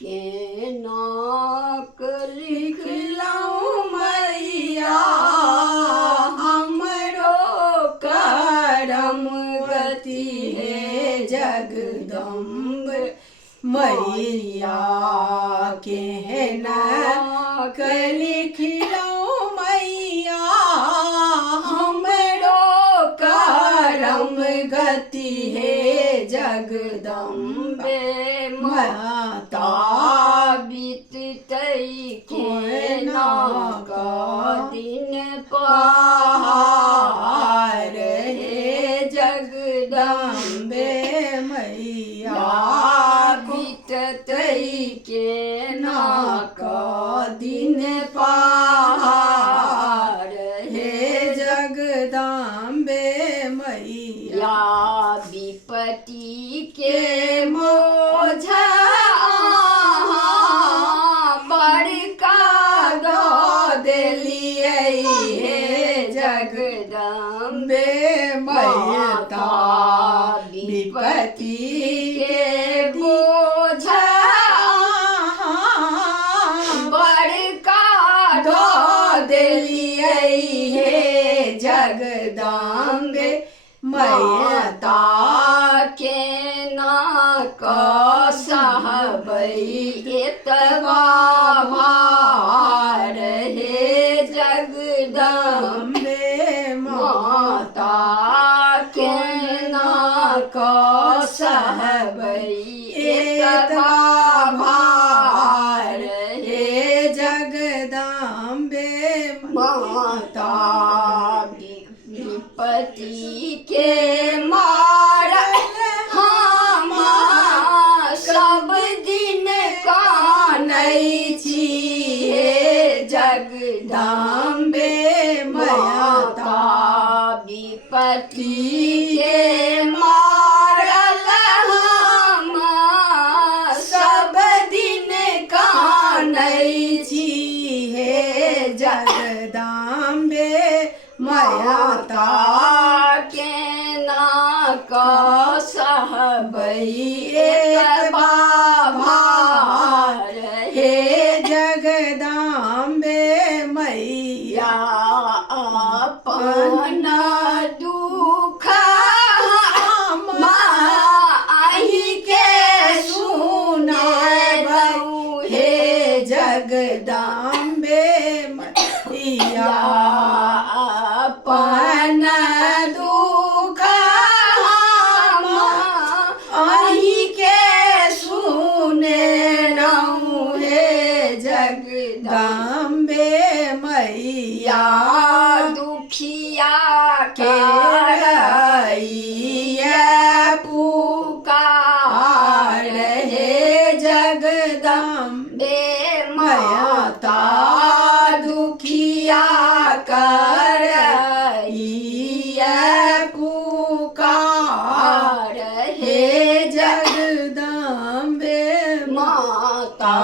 के नाक लिखलाऊं मैया हमरो करम गति है जगदम्ब मैया के नाक लिखलाऊं मैया हमरो करम गति है जगदम्बे माता बीततई के नाग दिन पार हे जगदम्बे मैया बीततई के नाग दिन पार हे जगदम्बे मैया विपत्ति के मोझा बड़का दो देलिए हे जगदम्बे माता विपत्ति के बोझा बड़का दो देलिए हे जगदम्बे माता के नाक सहबई एतवा भार हे जगदम्बे माता के नाक सहबई एतवा भार हे जगदम्बे माता विपत्ति के मार हम सब दिन कानै छी हे जगदम्बे माता विपत्ति के मारल हम सब दिन कानै छी हे जगदम्बे माता के नाक सहबई एतवा भार हे जगदम्बे मैया अपन दुख माही के सुनाबऊ हे जगदम्बे मैया अपन दुख अही के सुने नऊ हे जगदम्बे मैया दुखिया के पुकार हे जगदम्बे माता दुखिया कर पुकार हे जगदम्बे माता